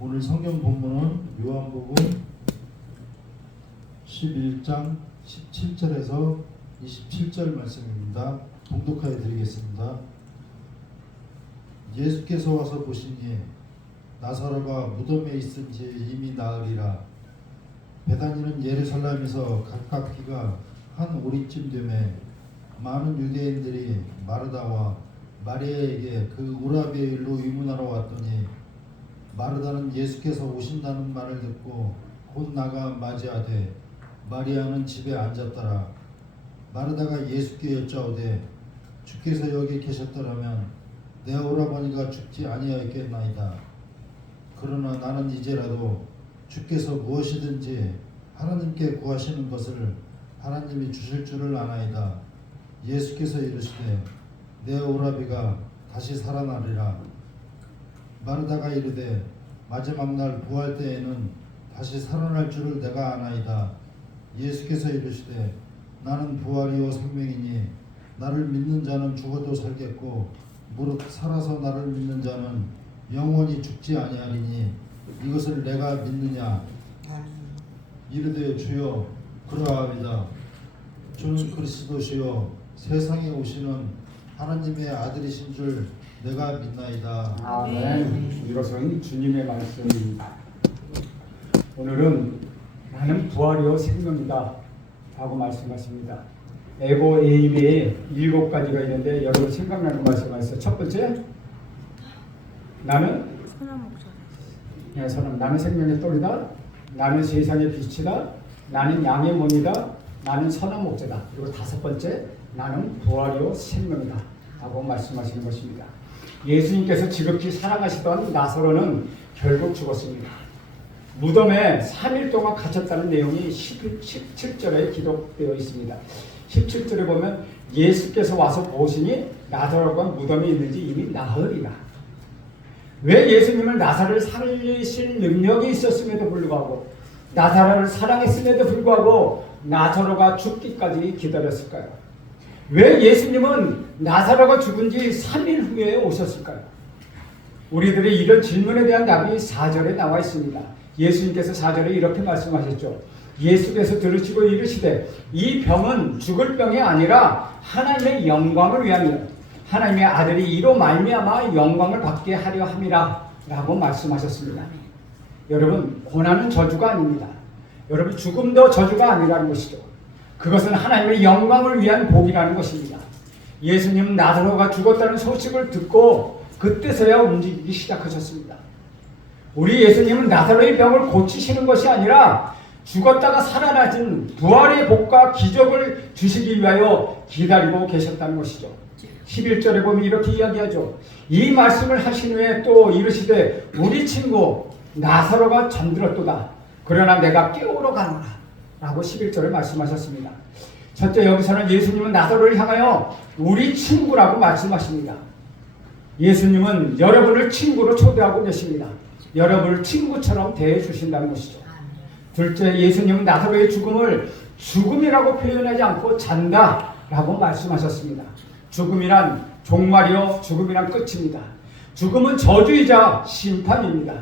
오늘 성경 본문은 요한복음 11장 17절에서 27절 말씀입니다. 봉독하여 드리겠습니다. 예수께서 와서 보시니 나사로가 무덤에 있은지 이미 나으리라. 베다니는 예루살렘에서 가깝기가 한 오리쯤 되매 많은 유대인들이 마르다와 마리아에게 그 오라비의 일로 의문하러 왔더니 마르다는 예수께서 오신다는 말을 듣고 곧 나가 맞이하되 마리아는 집에 앉았더라. 마르다가 예수께 여짜오되 주께서 여기 계셨더라면 내 오라버니가 죽지 아니하였겠나이다. 그러나 나는 이제라도 주께서 무엇이든지 하나님께 구하시는 것을 하나님이 주실 줄을 아나이다. 예수께서 이르시되 내 오라비가 다시 살아나리라. 마르다가 이르되 마지막 날 부활 때에는 다시 살아날 줄을 내가 아나이다. 예수께서 이르시되 나는 부활이요 생명이니 나를 믿는 자는 죽어도 살겠고 무릇 살아서 나를 믿는 자는 영원히 죽지 아니하리니 이것을 내가 믿느냐. 이르되 주여 그러하이다. 주는 그리스도시요 세상에 오시는 하나님의 아들이신 줄 내가 믿나이다. 아멘. 이것은 주님의 말씀입니다. 오늘은 나는 부활이요 생명이다 라고 말씀하십니다. 에고 에이비에 7가지가 있는데 여러분 생각나는 말씀하셨어요. 첫 번째, 나는 나는 생명의 똘이다. 나는 세상의 빛이다. 나는 양의 문이다. 나는 선한 목자다. 그리고 5번째, 나는 부활이요 생명이다 라고 말씀하시는 것입니다. 예수님께서 지극히 사랑하시던 나사로는 결국 죽었습니다. 무덤에 3일 동안 갇혔다는 내용이 17절에 기록되어 있습니다. 17절에 보면 예수께서 와서 보시니 나사로가 무덤에 있는지 이미 나으리라. 왜 예수님은 나사로를 살리실 능력이 있었음에도 불구하고 나사로를 사랑했음에도 불구하고 나사로가 죽기까지 기다렸을까요? 왜 예수님은 나사로가 죽은 지 3일 후에 오셨을까요? 우리들의 이런 질문에 대한 답이 4절에 나와 있습니다. 예수님께서 4절에 이렇게 말씀하셨죠. 예수께서 들으시고 이르시되 이 병은 죽을 병이 아니라 하나님의 영광을 위하며 하나님의 아들이 이로 말미암아 영광을 받게 하려 함이라 라고 말씀하셨습니다. 여러분, 고난은 저주가 아닙니다. 여러분, 죽음도 저주가 아니라는 것이죠. 그것은 하나님의 영광을 위한 복이라는 것입니다. 예수님은 나사로가 죽었다는 소식을 듣고 그때서야 움직이기 시작하셨습니다. 우리 예수님은 나사로의 병을 고치시는 것이 아니라 죽었다가 살아나신 부활의 복과 기적을 주시기 위하여 기다리고 계셨다는 것이죠. 11절에 보면 이렇게 이야기하죠. 이 말씀을 하신 후에 또 이르시되 우리 친구 나사로가 잠들었도다. 그러나 내가 깨우러 가노라 라고 11절에 말씀하셨습니다. 첫째, 여기서는 예수님은 나사로를 향하여 우리 친구라고 말씀하십니다. 예수님은 여러분을 친구로 초대하고 계십니다. 여러분을 친구처럼 대해 주신다는 것이죠. 둘째, 예수님은 나사로의 죽음을 죽음이라고 표현하지 않고 잔다 라고 말씀하셨습니다. 죽음이란 종말이요, 죽음이란 끝입니다. 죽음은 저주이자 심판입니다.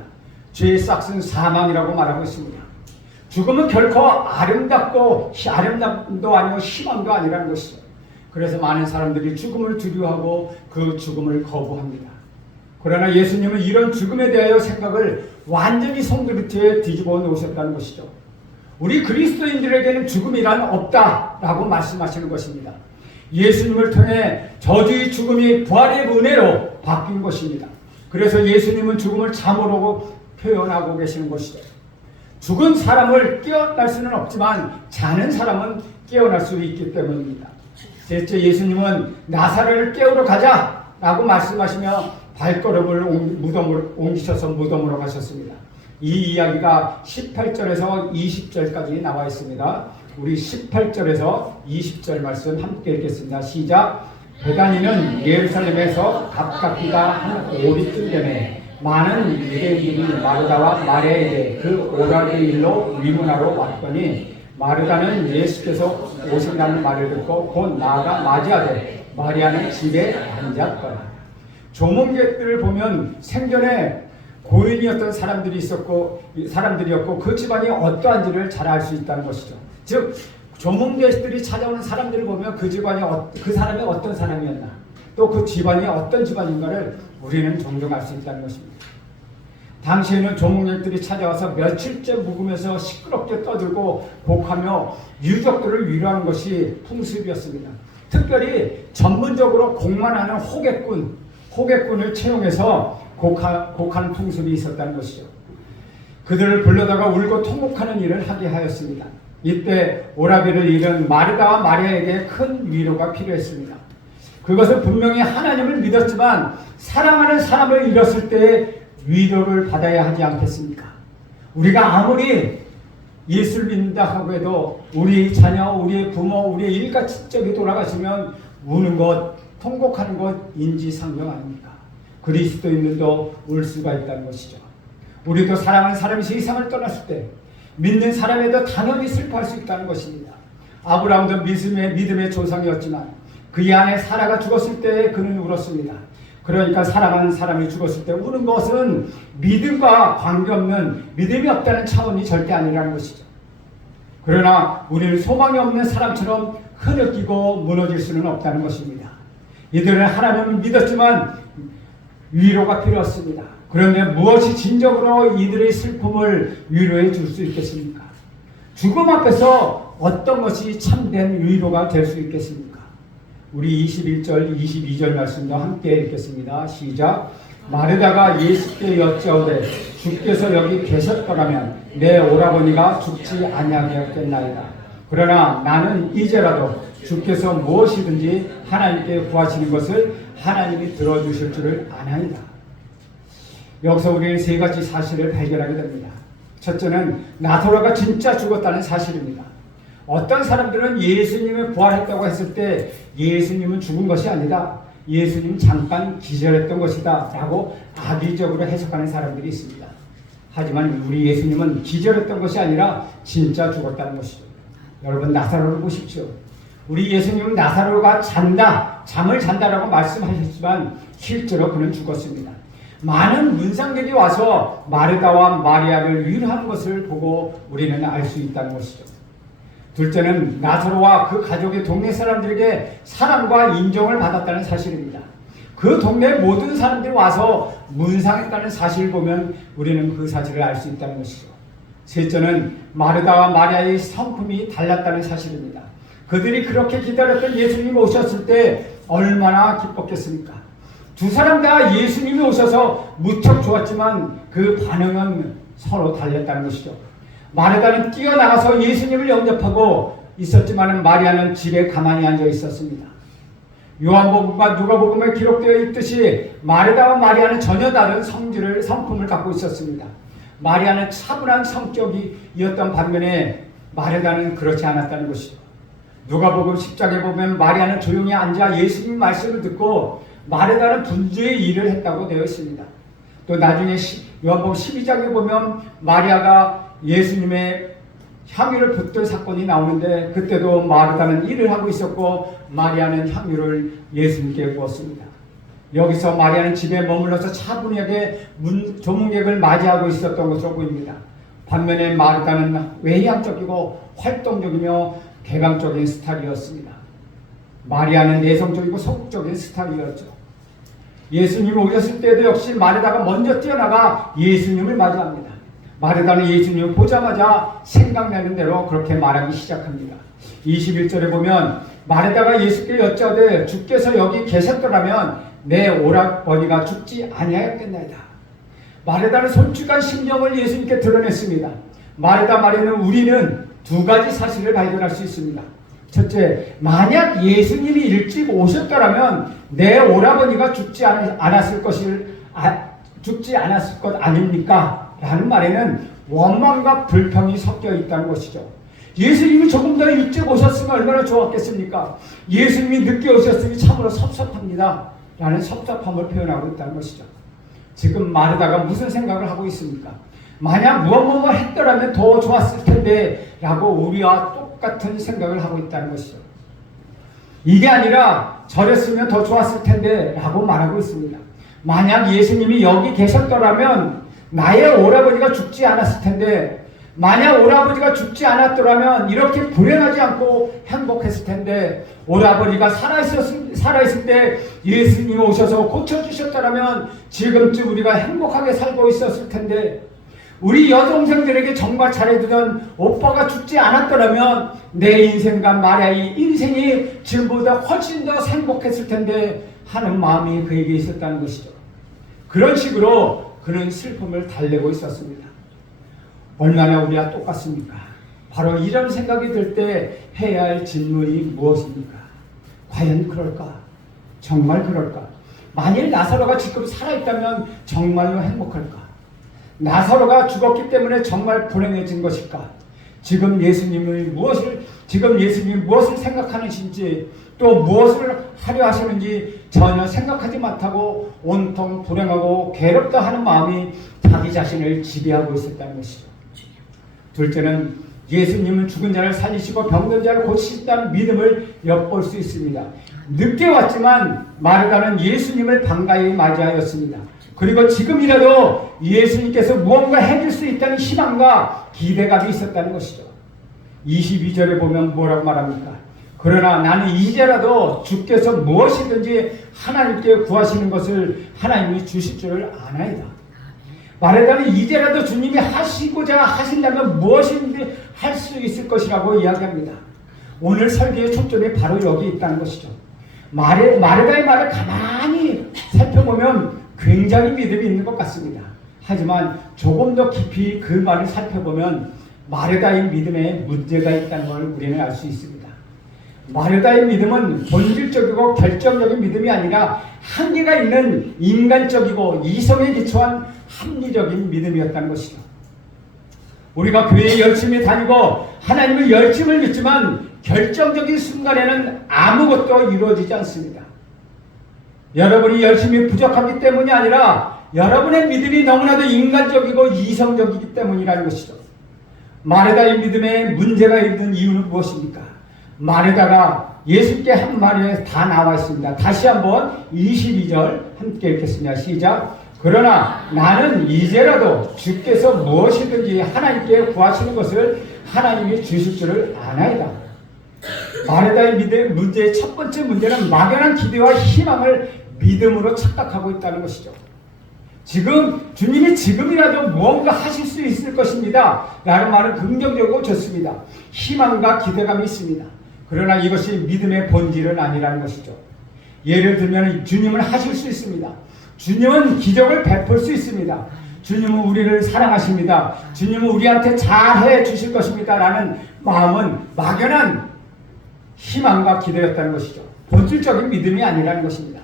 죄의 싹은 사망이라고 말하고 있습니다. 죽음은 결코 아름답도 아니고 희망도 아니라는 것이죠. 그래서 많은 사람들이 죽음을 두려워하고 그 죽음을 거부합니다. 그러나 예수님은 이런 죽음에 대하여 생각을 완전히 송두리째 뒤집어 놓으셨다는 것이죠. 우리 그리스도인들에게는 죽음이란 없다라고 말씀하시는 것입니다. 예수님을 통해 저주의 죽음이 부활의 은혜로 바뀐 것입니다. 그래서 예수님은 죽음을 잠으로 표현하고 계시는 것이죠. 죽은 사람을 깨어날 수는 없지만 자는 사람은 깨어날 수 있기 때문입니다. 셋째, 예수님은 나사로를 깨우러 가자라고 말씀하시며 발걸음을 무덤으로 옮기셔서 무덤으로 가셨습니다. 이 이야기가 18절에서 20절까지 나와 있습니다. 우리 18절에서 20절 말씀 함께 읽겠습니다. 시작. 베다니는 예루살렘에서 가깝기가 한 오리쯤 되매 많은 유대인들이 마르다와 마리아에게 그 오라비 일로 위문하러 왔더니 마르다는 예수께서 오신다는 말을 듣고 곧 나아가 맞이하되 마리아는 집에 앉았더라. 조문객들을 보면 생전에 고인이었던 사람들이었고 그 집안이 어떠한지를 잘 알 수 있다는 것이죠. 즉 조문객들이 찾아오는 사람들을 보면 그 집안이 그 사람이 어떤 사람이었나, 또 그 집안이 어떤 집안인가를 우리는 종종 알 수 있다는 것입니다. 당시에는 조문객들이 찾아와서 며칠째 묵으면서 시끄럽게 떠들고 곡하며 유족들을 위로하는 것이 풍습이었습니다. 특별히 전문적으로 곡만 하는 호객꾼을 채용해서 곡하는 풍습이 있었다는 것이죠. 그들을 불러다가 울고 통곡하는 일을 하게 하였습니다. 이때 오라비를 잃은 마르다와 마리아에게 큰 위로가 필요했습니다. 그것은 분명히 하나님을 믿었지만 사랑하는 사람을 잃었을 때의 위로를 받아야 하지 않겠습니까? 우리가 아무리 예수를 믿는다 하고 해도 우리 자녀, 우리의 부모, 우리의 일가 친척이 돌아가시면 우는 것, 통곡하는 것 인지상정 아닙니까? 그리스도인들도 울 수가 있다는 것이죠. 우리도 사랑하는 사람이 세상을 떠났을 때 믿는 사람에도 당연히 슬퍼할 수 있다는 것입니다. 아브라함도 믿음의 조상이었지만 그의 아내 사라가 죽었을 때 그는 울었습니다. 그러니까 사랑하는 사람이 죽었을 때 우는 것은 믿음과 관계없는, 믿음이 없다는 차원이 절대 아니라는 것이죠. 그러나 우리는 소망이 없는 사람처럼 흐느끼고 무너질 수는 없다는 것입니다. 이들은 하나님을 믿었지만 위로가 필요했습니다. 그런데 무엇이 진정으로 이들의 슬픔을 위로해 줄 수 있겠습니까? 죽음 앞에서 어떤 것이 참된 위로가 될 수 있겠습니까? 우리 21절, 22절 말씀도 함께 읽겠습니다. 시작. 마르다가 예수께 여짜오되 주께서 여기 계셨더라면 내 오라버니가 죽지 아니하겠나이다. 그러나 나는 이제라도 주께서 무엇이든지 하나님께 구하시는 것을 하나님이 들어주실 줄을 아나이다. 여기서 우리는 세 가지 사실을 발견하게 됩니다. 첫째는 나사로가 진짜 죽었다는 사실입니다. 어떤 사람들은 예수님을 부활했다고 했을 때 예수님은 죽은 것이 아니다, 예수님 잠깐 기절했던 것이다 라고 악의적으로 해석하는 사람들이 있습니다. 하지만 우리 예수님은 기절했던 것이 아니라 진짜 죽었다는 것이죠. 여러분, 나사로를 보십시오. 우리 예수님은 나사로가 잠을 잔다라고 말씀하셨지만 실제로 그는 죽었습니다. 많은 문상객이 와서 마르다와 마리아를 위로하는 것을 보고 우리는 알 수 있다는 것이죠. 둘째는 나사로와 그 가족의 동네 사람들에게 사랑과 인정을 받았다는 사실입니다. 그 동네 모든 사람들이 와서 문상했다는 사실을 보면 우리는 그 사실을 알 수 있다는 것이죠. 셋째는 마르다와 마리아의 성품이 달랐다는 사실입니다. 그들이 그렇게 기다렸던 예수님이 오셨을 때 얼마나 기뻤겠습니까? 두 사람 다 예수님이 오셔서 무척 좋았지만 그 반응은 서로 달렸다는 것이죠. 마르다는 뛰어나가서 예수님을 영접하고 있었지만 마리아는 집에 가만히 앉아 있었습니다. 요한복음과 누가복음에 기록되어 있듯이 마르다와 마리아는 전혀 다른 성품을 갖고 있었습니다. 마리아는 차분한 성격이었던 반면에 마르다는 그렇지 않았다는 것이죠. 누가복음 10장에 보면 마리아는 조용히 앉아 예수님 말씀을 듣고 마르다는 분주의 일을 했다고 되어 있습니다. 또 나중에 요한복음 12장에 보면 마리아가 예수님의 향유를 붓던 사건이 나오는데 그때도 마르다는 일을 하고 있었고 마리아는 향유를 예수님께 부었습니다. 여기서 마리아는 집에 머물러서 차분하게 조문객을 맞이하고 있었던 것으로 보입니다. 반면에 마르다는 외향적이고 활동적이며 개방적인 스타일이었습니다. 마리아는 내성적이고 소극적인 스타일이었죠. 예수님이 오셨을 때도 역시 마르다가 먼저 뛰어나가 예수님을 맞이합니다. 마르다는 예수님을 보자마자 생각나는 대로 그렇게 말하기 시작합니다. 21절에 보면 마르다가 예수께 여짜오되 주께서 여기 계셨더라면 내 오라버니가 죽지 아니하였겠나이다. 마르다는 솔직한 심정을 예수님께 드러냈습니다. 마르다 말에는 우리는 두 가지 사실을 발견할 수 있습니다. 첫째, 만약 예수님이 일찍 오셨더라면 내 오라버니가 죽지 않았을 것 아닙니까? 라는 말에는 원망과 불평이 섞여 있다는 것이죠. 예수님이 조금 더 일찍 오셨으면 얼마나 좋았겠습니까? 예수님이 늦게 오셨으니 참으로 섭섭합니다 라는 섭섭함을 표현하고 있다는 것이죠. 지금 마르다가 무슨 생각을 하고 있습니까? 만약 무엇 했더라면 더 좋았을 텐데 라고 우리와 똑같은 생각을 하고 있다는 것이죠. 이게 아니라 저랬으면 더 좋았을 텐데 라고 말하고 있습니다. 만약 예수님이 여기 계셨더라면 나의 오라버니가 죽지 않았을 텐데, 만약 오라버지가 죽지 않았더라면 이렇게 불행하지 않고 행복했을 텐데, 오라버지가 살아있을 때 예수님이 오셔서 고쳐주셨더라면 지금쯤 우리가 행복하게 살고 있었을 텐데, 우리 여동생들에게 정말 잘해주던 오빠가 죽지 않았더라면 내 인생과 마리아의 인생이 지금보다 훨씬 더 행복했을 텐데 하는 마음이 그에게 있었다는 것이죠. 그런 식으로 그는 슬픔을 달래고 있었습니다. 얼마나 우리와 똑같습니까? 바로 이런 생각이 들 때 해야 할 질문이 무엇입니까? 과연 그럴까? 정말 그럴까? 만일 나사로가 지금 살아있다면 정말로 행복할까? 나사로가 죽었기 때문에 정말 불행해진 것일까? 지금 예수님이 무엇을 생각하는지, 또 무엇을 하려 하시는지 전혀 생각하지 못하고 온통 불행하고 괴롭다 하는 마음이 자기 자신을 지배하고 있었다는 것이죠. 둘째는 예수님은 죽은 자를 살리시고 병든 자를 고치신다는 믿음을 엿볼 수 있습니다. 늦게 왔지만 마르다는 예수님을 반가이 맞이하였습니다. 그리고 지금이라도 예수님께서 무언가 해줄 수 있다는 희망과 기대감이 있었다는 것이죠. 22절에 보면 뭐라고 말합니까? 그러나 나는 이제라도 주께서 무엇이든지 하나님께 구하시는 것을 하나님이 주실 줄을 아나이다. 마르다는 이제라도 주님이 하시고자 하신다면 무엇이든지 할 수 있을 것이라고 이야기합니다. 오늘 설교의 초점이 바로 여기 있다는 것이죠. 마르다의 말을 가만히 살펴보면 굉장히 믿음이 있는 것 같습니다. 하지만 조금 더 깊이 그 말을 살펴보면 마르다의 믿음에 문제가 있다는 걸 우리는 알 수 있습니다. 마르다의 믿음은 본질적이고 결정적인 믿음이 아니라 한계가 있는 인간적이고 이성에 기초한 합리적인 믿음이었다는 것이죠. 우리가 교회에 열심히 다니고 하나님을 열심히 믿지만 결정적인 순간에는 아무것도 이루어지지 않습니다. 여러분이 열심히 부족하기 때문이 아니라 여러분의 믿음이 너무나도 인간적이고 이성적이기 때문이라는 것이죠. 마르다의 믿음에 문제가 있는 이유는 무엇입니까? 마르다가 예수께 한 말에 다 나와 있습니다. 다시 한번 22절 함께 읽겠습니다. 시작. 그러나 나는 이제라도 주께서 무엇이든지 하나님께 구하시는 것을 하나님이 주실 줄을 아나이다. 마르다의 믿음의 문제의 첫 번째 문제는 막연한 기대와 희망을 믿음으로 착각하고 있다는 것이죠. 주님이 지금이라도 무언가 하실 수 있을 것입니다 라는 말은 긍정적이고 좋습니다. 희망과 기대감이 있습니다. 그러나 이것이 믿음의 본질은 아니라는 것이죠. 예를 들면 주님은 하실 수 있습니다. 주님은 기적을 베풀 수 있습니다. 주님은 우리를 사랑하십니다. 주님은 우리한테 잘해 주실 것입니다 라는 마음은 막연한 희망과 기대였다는 것이죠. 본질적인 믿음이 아니라는 것입니다.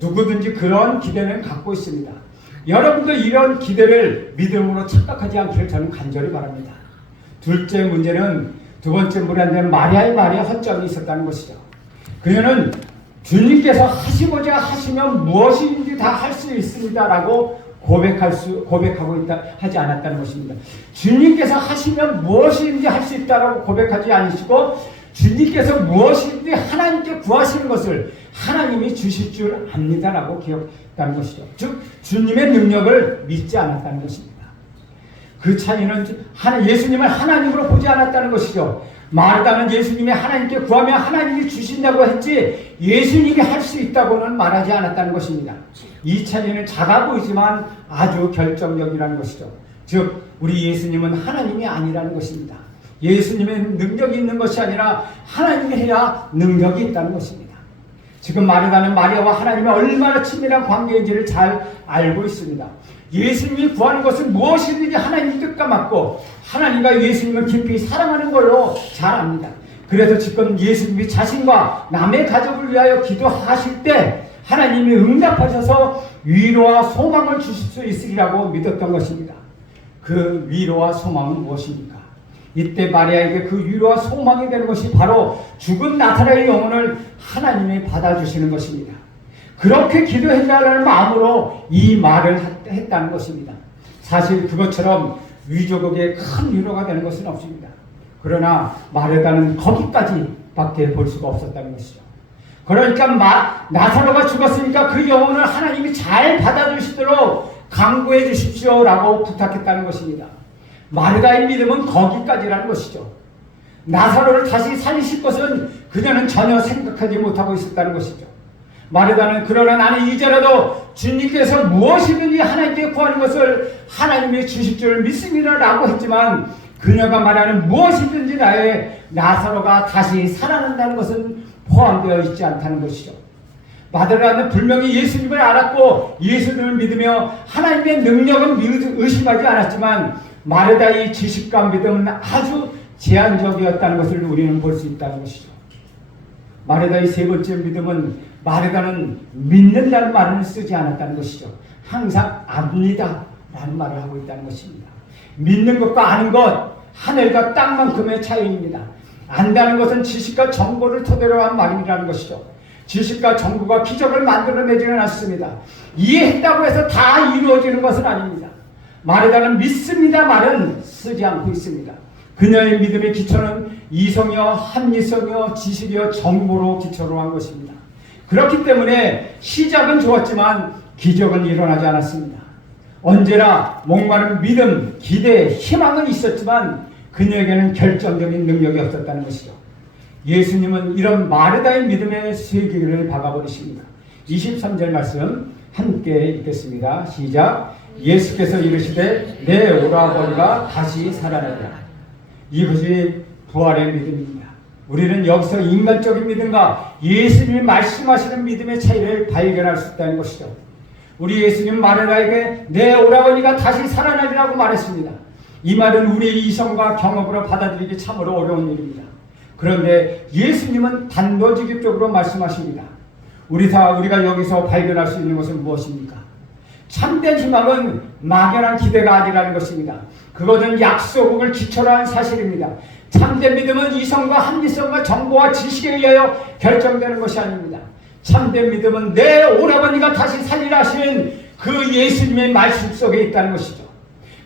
누구든지 그런 기대는 갖고 있습니다. 여러분도 이런 기대를 믿음으로 착각하지 않기를 저는 간절히 바랍니다. 두 번째 문제는 마리아의 말에 허점이 있었다는 것이죠. 그녀는 주님께서 하시고자 하시면 무엇인지 다 할 수 있습니다 라고 고백하고 있다 하지 않았다는 것입니다. 주님께서 하시면 무엇인지 할 수 있다라고 고백하지 않으시고 주님께서 무엇인지 하나님께 구하시는 것을 하나님이 주실 줄 압니다라고 기억했다는 것이죠. 즉 주님의 능력을 믿지 않았다는 것입니다. 그 차이는 예수님을 하나님으로 보지 않았다는 것이죠. 마르다는 예수님이 하나님께 구하면 하나님이 주신다고 했지 예수님이 할 수 있다고는 말하지 않았다는 것입니다. 이 차이는 작아 보이지만 아주 결정적이라는 것이죠. 즉 우리 예수님은 하나님이 아니라는 것입니다. 예수님의 능력이 있는 것이 아니라 하나님이 해야 능력이 있다는 것입니다. 지금 마르다는 마리아와 하나님의 얼마나 친밀한 관계인지를 잘 알고 있습니다. 예수님이 구하는 것은 무엇이든지 하나님의 뜻과 맞고 하나님과 예수님을 깊이 사랑하는 걸로 잘 압니다. 그래서 지금 예수님이 자신과 남의 가족을 위하여 기도하실 때 하나님이 응답하셔서 위로와 소망을 주실 수 있으리라고 믿었던 것입니다. 그 위로와 소망은 무엇입니까? 이때 마리아에게 그 위로와 소망이 되는 것이 바로 죽은 나사로의 영혼을 하나님이 받아주시는 것입니다. 그렇게 기도해달라는 마음으로 이 말을 했다는 것입니다. 사실 그것처럼 위족에게 큰 위로가 되는 것은 없습니다. 그러나 마르다는 거기까지밖에 볼 수가 없었다는 것이죠. 그러니까 나사로가 죽었으니까 그 영혼을 하나님이 잘 받아주시도록 강구해 주십시오라고 부탁했다는 것입니다. 마르다의 믿음은 거기까지라는 것이죠. 나사로를 다시 살리실 것은 그녀는 전혀 생각하지 못하고 있었다는 것이죠. 마르다는 그러나 나는 이제라도 주님께서 무엇이든지 하나님께 구하는 것을 하나님이 주실 줄 믿습니다 라고 했지만, 그녀가 말하는 무엇이든지 나의 나사로가 다시 살아난다는 것은 포함되어 있지 않다는 것이죠. 마르다는 분명히 예수님을 알았고 예수님을 믿으며 하나님의 능력은 의심하지 않았지만, 마르다의 지식과 믿음은 아주 제한적이었다는 것을 우리는 볼 수 있다는 것이죠. 마르다의 세 번째 믿음은, 마르다는 믿는다는 말을 쓰지 않았다는 것이죠. 항상 압니다 라는 말을 하고 있다는 것입니다. 믿는 것과 아는 것, 하늘과 땅만큼의 차이입니다. 안다는 것은 지식과 정보를 토대로 한 말이라는 것이죠. 지식과 정보가 기적을 만들어내지는 않습니다. 이해했다고 해서 다 이루어지는 것은 아닙니다. 마르다는 믿습니다 말은 쓰지 않고 있습니다. 그녀의 믿음의 기초는 이성이요, 합리성이요, 지식이요, 정보로 기초로 한 것입니다. 그렇기 때문에 시작은 좋았지만 기적은 일어나지 않았습니다. 언제나 목마른 믿음, 기대, 희망은 있었지만 그녀에게는 결정적인 능력이 없었다는 것이죠. 예수님은 이런 마르다의 믿음의 세계를 박아버리십니다. 23절 말씀 함께 읽겠습니다. 시작. 예수께서 이르시되 내 오라버니가 다시 살아나리라. 이것이 부활의 믿음입니다. 우리는 여기서 인간적인 믿음과 예수님이 말씀하시는 믿음의 차이를 발견할 수 있다는 것이죠. 우리 예수님 마르다에게 내 오라버니가 다시 살아나리라고 말했습니다. 이 말은 우리의 이성과 경험으로 받아들이기 참으로 어려운 일입니다. 그런데 예수님은 단도직입적으로 말씀하십니다. 우리가 여기서 발견할 수 있는 것은 무엇입니까? 참된 희망은 막연한 기대가 아니라는 것입니다. 그것은 약속을 기초로 한 사실입니다. 참된 믿음은 이성과 합리성과 정보와 지식에 의하여 결정되는 것이 아닙니다. 참된 믿음은 내 오라버니가 다시 살리라 하시는 그 예수님의 말씀 속에 있다는 것이죠.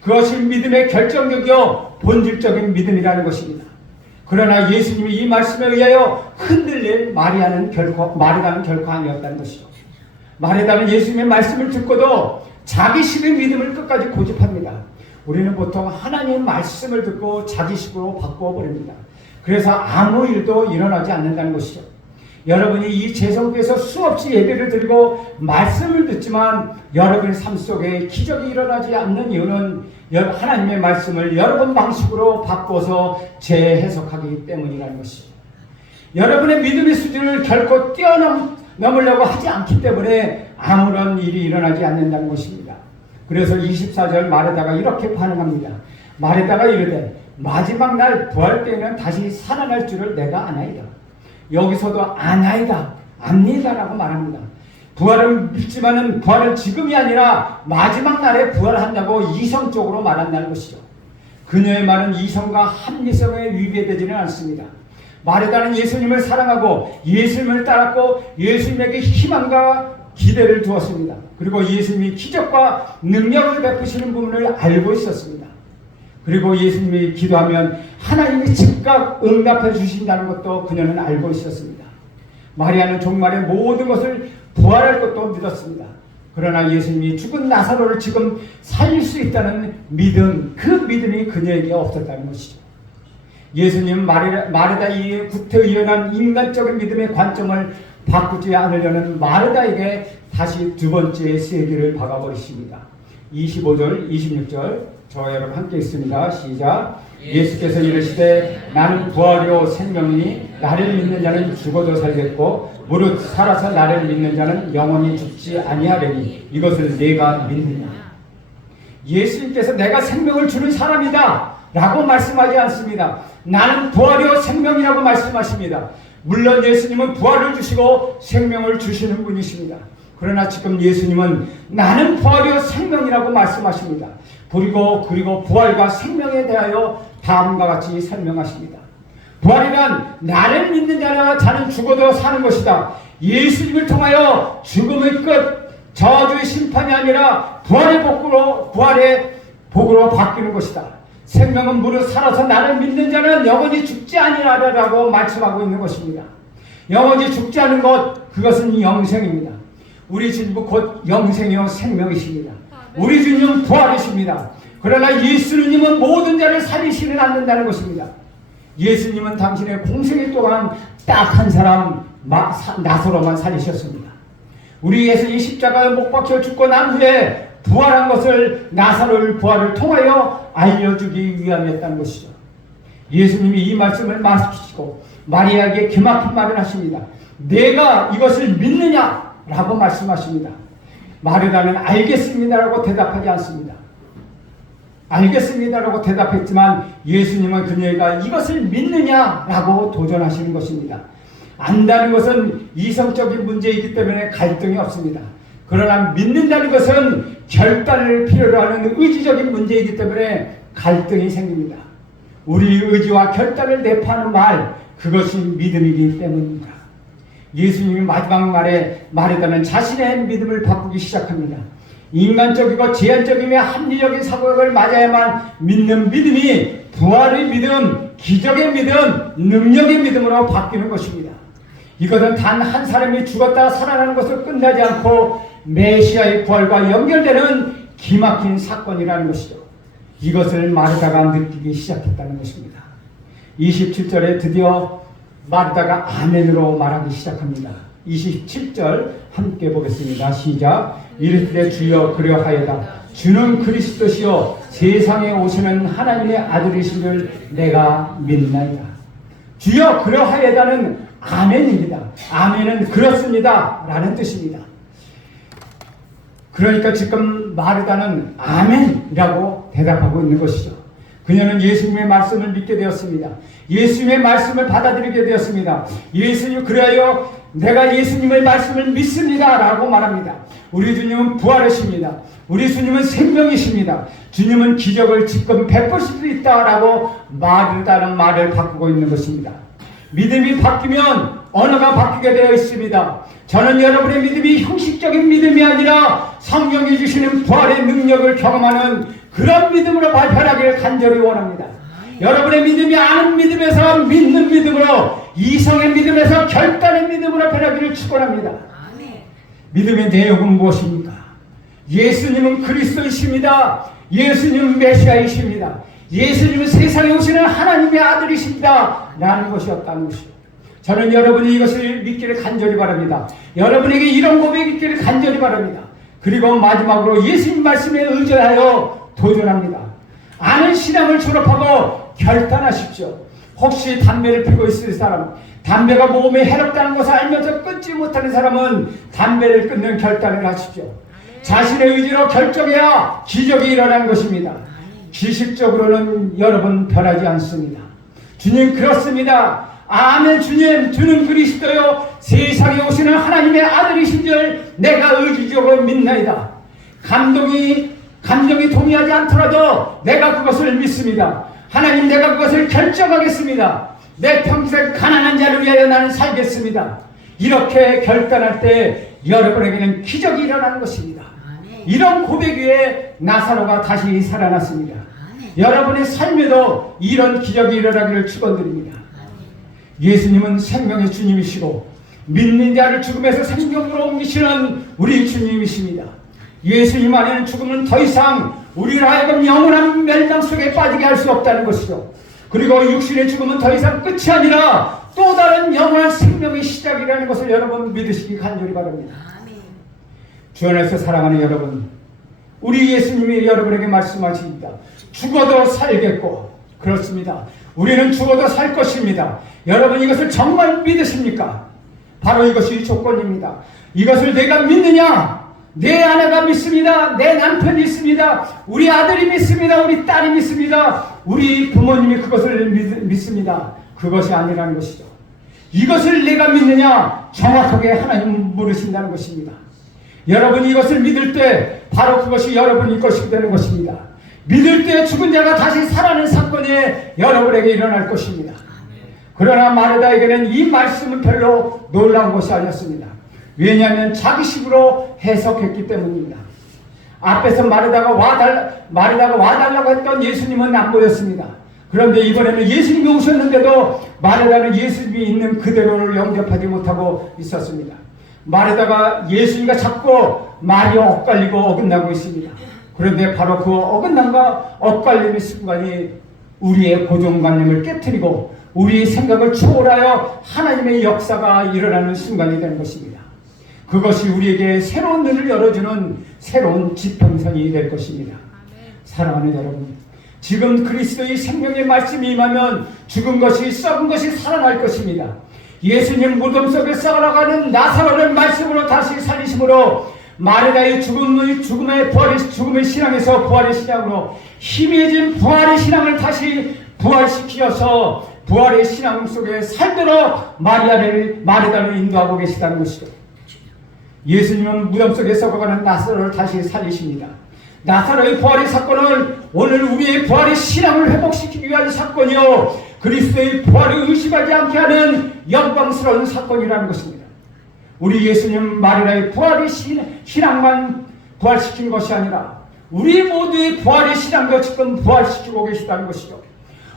그것이 믿음의 결정적이요 본질적인 믿음이라는 것입니다. 그러나 예수님이 이 말씀에 의하여 흔들릴 마르다는 결코 아니었다는 것이죠. 마르다는 예수님의 말씀을 듣고도 자기식의 믿음을 끝까지 고집합니다. 우리는 보통 하나님의 말씀을 듣고 자기식으로 바꿔버립니다. 그래서 아무 일도 일어나지 않는다는 것이죠. 여러분이 이 재성교에서 수없이 예배를 드리고 말씀을 듣지만 여러분의 삶 속에 기적이 일어나지 않는 이유는 하나님의 말씀을 여러분 방식으로 바꿔서 재해석하기 때문이라는 것이죠. 여러분의 믿음의 수준을 결코 뛰어넘으려고 하지 않기 때문에 아무런 일이 일어나지 않는다는 것입니다. 그래서 24절 마르다가 이렇게 반응합니다. 마르다가 이르되 마지막 날 부활 때에는 다시 살아날 줄을 내가 아나이다. 여기서도 아나이다, 압니다라고 말합니다. 부활을 믿지만은 부활은 지금이 아니라 마지막 날에 부활한다고 이성적으로 말한다는 것이죠. 그녀의 말은 이성과 합리성에 위배되지는 않습니다. 마르다는 예수님을 사랑하고 예수님을 따랐고 예수님에게 희망과 기대를 두었습니다. 그리고 예수님이 기적과 능력을 베푸시는 부분을 알고 있었습니다. 그리고 예수님이 기도하면 하나님이 즉각 응답해 주신다는 것도 그녀는 알고 있었습니다. 마리아는 종말의 모든 것을 부활할 것도 믿었습니다. 그러나 예수님이 죽은 나사로를 지금 살릴 수 있다는 믿음, 그 믿음이 그녀에게 없었다는 것이죠. 예수님 마르다의 구태의연한 인간적인 믿음의 관점을 바꾸지 않으려는 마르다에게 다시 두 번째 세계를 박아버리십니다. 25절, 26절 저와 여러분 함께 있습니다. 시작. 예수께서 이르시되 나는 부활이요 생명이니 나를 믿는 자는 죽어도 살겠고 무릇 살아서 나를 믿는 자는 영원히 죽지 아니하리니 이것을 내가 믿느냐. 예수님께서 내가 생명을 주는 사람이다 라고 말씀하지 않습니다. 나는 부활이요 생명이라고 말씀하십니다. 물론 예수님은 부활을 주시고 생명을 주시는 분이십니다. 그러나 지금 예수님은 나는 부활이요 생명이라고 말씀하십니다. 그리고 부활과 생명에 대하여 다음과 같이 설명하십니다. 부활이란 나를 믿는 자는 죽어도 사는 것이다. 예수님을 통하여 죽음의 끝, 저주의 심판이 아니라 부활의 복으로 바뀌는 것이다. 생명은 무릇 살아서 나를 믿는 자는 영원히 죽지 아니하리라고 말씀하고 있는 것입니다. 영원히 죽지 않은 것, 그것은 영생입니다. 우리 주님은 곧 영생이요 생명이십니다. 우리 주님은 부활이십니다. 그러나 예수님은 모든 자를 살리시는 않는다는 것입니다. 예수님은 당신의 공생애 동안 딱 한 사람 나사로만 살리셨습니다. 우리 예수님 십자가에 못 박혀 죽고 난 후에 부활한 것을 나사로의 부활을 통하여 알려주기 위함이었다는 것이죠. 예수님이 이 말씀을 말씀하시고 마리아에게 기막힌 말을 하십니다. 내가 이것을 믿느냐? 라고 말씀하십니다. 마리아는 알겠습니다라고 대답하지 않습니다. 알겠습니다라고 대답했지만 예수님은 그녀가 이것을 믿느냐라고 도전하시는 것입니다. 안다는 것은 이성적인 문제이기 때문에 갈등이 없습니다. 그러나 믿는다는 것은 결단을 필요로 하는 의지적인 문제이기 때문에 갈등이 생깁니다. 우리 의지와 결단을 내포하는 말, 그것이 믿음이기 때문입니다. 예수님이 마지막 말에 마리아는 자신의 믿음을 바꾸기 시작합니다. 인간적이고 제한적이며 합리적인 사고를 맞아야만 믿는 믿음이 부활의 믿음, 기적의 믿음, 능력의 믿음으로 바뀌는 것입니다. 이것은 단 한 사람이 죽었다가 살아나는 것으로 끝나지 않고 메시아의 부활과 연결되는 기막힌 사건이라는 것이죠. 이것을 마르다가 느끼기 시작했다는 것입니다. 27절에 드디어 마르다가 아멘으로 말하기 시작합니다. 27절 함께 보겠습니다. 시작. 이르되 주여 그려하여다. 주는 그리스도시요 세상에 오시는 하나님의 아들이신 줄 내가 믿나이다. 주여 그려하여다는 아멘입니다. 아멘은 그렇습니다 라는 뜻입니다. 그러니까 지금 마르다는 아멘이라고 대답하고 있는 것이죠. 그녀는 예수님의 말씀을 믿게 되었습니다. 예수님의 말씀을 받아들이게 되었습니다. 예수님 그래요 내가 예수님의 말씀을 믿습니다 라고 말합니다. 우리 주님은 부활하십니다. 우리 주님은 생명이십니다. 주님은 기적을 지금 베푸실 수 있다라고 마르다는 말을 바꾸고 있는 것입니다. 믿음이 바뀌면 언어가 바뀌게 되어 있습니다. 저는 여러분의 믿음이 형식적인 믿음이 아니라 성령이 주시는 부활의 능력을 경험하는 그런 믿음으로 발표하기를 간절히 원합니다. 여러분의 믿음이 아는 믿음에서 믿는 믿음으로, 이성의 믿음에서 결단의 믿음으로 변하기를 축원합니다. 믿음의 내용은 무엇입니까? 예수님은 그리스도이십니다. 예수님은 메시아이십니다. 예수님은 세상에 오시는 하나님의 아들이십니다 라는 것이었다는 것이죠. 저는 여러분이 이것을 믿기를 간절히 바랍니다. 여러분에게 이런 고백이 있기를 간절히 바랍니다. 그리고 마지막으로 예수님 말씀에 의존하여 도전합니다. 아는 신앙을 졸업하고 결단하십시오. 혹시 담배를 피고 있을 사람, 담배가 몸에 해롭다는 것을 알면서 끊지 못하는 사람은 담배를 끊는 결단을 하십시오. 자신의 의지로 결정해야 기적이 일어나는 것입니다. 지식적으로는 여러분 변하지 않습니다. 주님 그렇습니다. 아멘. 주님, 주는 그리스도요 세상에 오시는 하나님의 아들이신 줄 내가 의지적으로 믿나이다. 감정이 동의하지 않더라도 내가 그것을 믿습니다. 하나님, 내가 그것을 결정하겠습니다. 내 평생 가난한 자를 위하여 나는 살겠습니다. 이렇게 결단할 때 여러분에게는 기적이 일어나는 것입니다. 이런 고백 위에 나사로가 다시 살아났습니다. 여러분의 삶에도 이런 기적이 일어나기를 축원드립니다. 예수님은 생명의 주님이시고 믿는 자를 죽음에서 생명으로 옮기시는 우리 주님이십니다. 예수님 안에는 죽음은 더 이상 우리를 하여금 영원한 멸망 속에 빠지게 할 수 없다는 것이죠. 그리고 육신의 죽음은 더 이상 끝이 아니라 또 다른 영원한 생명의 시작이라는 것을 여러분 믿으시기 간절히 바랍니다. 주 안에서 사랑하는 여러분, 우리 예수님이 여러분에게 말씀하십니다. 죽어도 살겠고, 그렇습니다. 우리는 죽어도 살 것입니다. 여러분 이것을 정말 믿으십니까? 바로 이것이 조건입니다. 이것을 내가 믿느냐? 내 아내가 믿습니다. 내 남편이 믿습니다. 우리 아들이 믿습니다. 우리 딸이 믿습니다. 우리 부모님이 그것을 믿습니다. 그것이 아니라는 것이죠. 이것을 내가 믿느냐? 정확하게 하나님 물으신다는 것입니다. 여러분이 이것을 믿을 때 바로 그것이 여러분의 것이 되는 것입니다. 믿을 때 죽은 자가 다시 살아나는 사건이 여러분에게 일어날 것입니다. 그러나 마르다에게는 이 말씀은 별로 놀라운 것이 아니었습니다. 왜냐하면 자기식으로 해석했기 때문입니다. 앞에서 마르다가 와달라고 했던 예수님은 안 보였습니다. 그런데 이번에는 예수님이 오셨는데도 마르다는 예수님이 있는 그대로를 영접하지 못하고 있었습니다. 마르다가 예수님과 자꾸 말이 엇갈리고 어긋나고 있습니다. 그런데 바로 그 어긋남과 엇갈림의 순간이 우리의 고정관념을 깨뜨리고 우리의 생각을 초월하여 하나님의 역사가 일어나는 순간이 되는 것입니다. 그것이 우리에게 새로운 눈을 열어주는 새로운 지평선이 될 것입니다. 사랑하는 여러분, 지금 그리스도의 생명의 말씀이 임하면 죽은 것이 썩은 것이 살아날 것입니다. 예수님 무덤 속에 썩어나가는 나사로를 말씀으로 다시 살리심으로 마르다의 죽음의 신앙에서 부활의 신앙으로 희미해진 부활의 신앙을 다시 부활시키어서 부활의 신앙 속에 살도록 마르다를 인도하고 계시다는 것이죠. 예수님은 무덤 속에 썩어가는 나사로를 다시 살리십니다. 나사로의 부활의 사건은 오늘 우리의 부활의 신앙을 회복시키기 위한 사건이요, 그리스도의 부활을 의심하지 않게 하는 영광스러운 사건이라는 것입니다. 우리 예수님 마리아의 부활의 신앙만 부활시킨 것이 아니라 우리 모두의 부활의 신앙도 지금 부활시키고 계시다는 것이죠.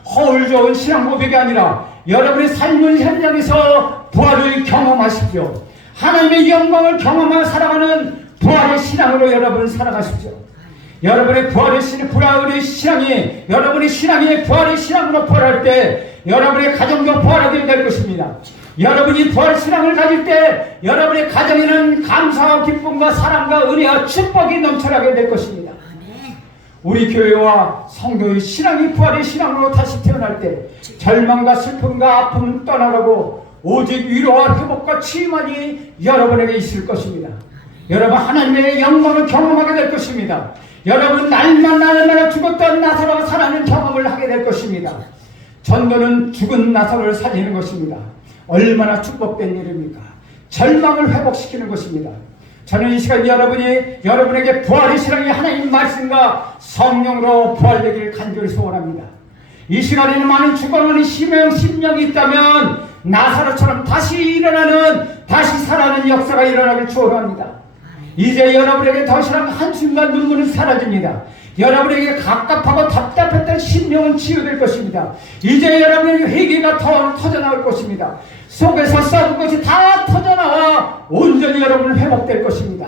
허울 좋은 신앙 고백이 아니라 여러분의 삶의 현장에서 부활을 경험하십시오. 하나님의 영광을 경험하며 살아가는 부활의 신앙으로 여러분 살아가십시오. 여러분의 부활의 신앙이 여러분의 신앙이 부활의 신앙으로 부활할 때 여러분의 가정도 부활하게 될 것입니다. 여러분이 부활 신앙을 가질 때 여러분의 가정에는 감사와 기쁨과 사랑과 은혜와 축복이 넘쳐나게 될 것입니다. 우리 교회와 성도의 신앙이 부활의 신앙으로 다시 태어날 때 절망과 슬픔과 아픔은 떠나가고 오직 위로와 회복과 치유만이 여러분에게 있을 것입니다. 여러분 하나님의 영광을 경험하게 될 것입니다. 여러분 날마다 죽었던 나사로가 살아나는 경험을 하게 될 것입니다. 전도는 죽은 나사로를 살리는 것입니다. 얼마나 축복된 일입니까? 절망을 회복시키는 것입니다. 저는 이 시간 여러분에게 부활의 신앙이 하나님 말씀과 성령으로 부활되기를 간절히 소원합니다. 이 시간에는 많은 죽어가는 심령이 있다면 나사로처럼 다시 일어나는, 다시 살아나는 역사가 일어나길 축원합니다. 이제 여러분에게 더 이상 한순간 눈물은 사라집니다. 여러분에게 갑갑하고 답답했던 심령은 치유될 것입니다. 이제 여러분에게 회개가 터져나올 것입니다. 속에서 썩은 것이 다 터져나와 온전히 여러분은 회복될 것입니다.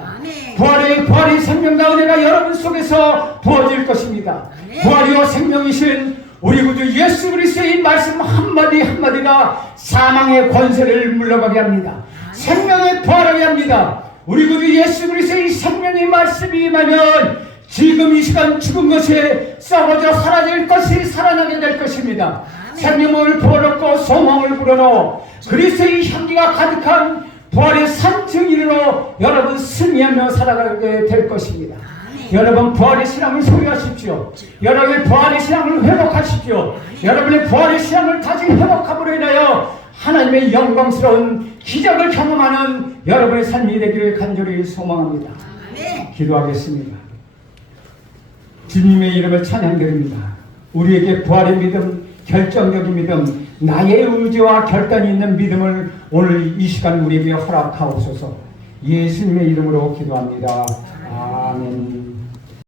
부활의 생명과 은혜가 여러분 속에서 부어질 것입니다. 부활이요 생명이신 우리 구주 예수 그리스도의 말씀 한마디 한마디가 사망의 권세를 물러가게 합니다. 생명에 부활하게 합니다. 우리 구주 예수 그리스도의 생명의 말씀이 임하면 지금 이 시간 죽은 것이 썩어져 사라질 것이 살아나게 될 것입니다. 생명을 부어넣고 소망을 불어넣어 그리스도의 향기가 가득한 부활의 산증인으로 여러분 승리하며 살아가게 될 것입니다. 여러분 부활의 신앙을 소유하십시오. 여러분의 부활의 신앙을 회복하십시오. 여러분의 부활의 신앙을 다시 회복함으로 인하여 하나님의 영광스러운 기적을 경험하는 여러분의 삶이 되기를 간절히 소망합니다. 기도하겠습니다. 주님의 이름을 찬양드립니다. 우리에게 부활의 믿음, 결정적인 믿음, 나의 의지와 결단이 있는 믿음을 오늘 이 시간 우리에게 허락하옵소서. 예수님의 이름으로 기도합니다. 아멘.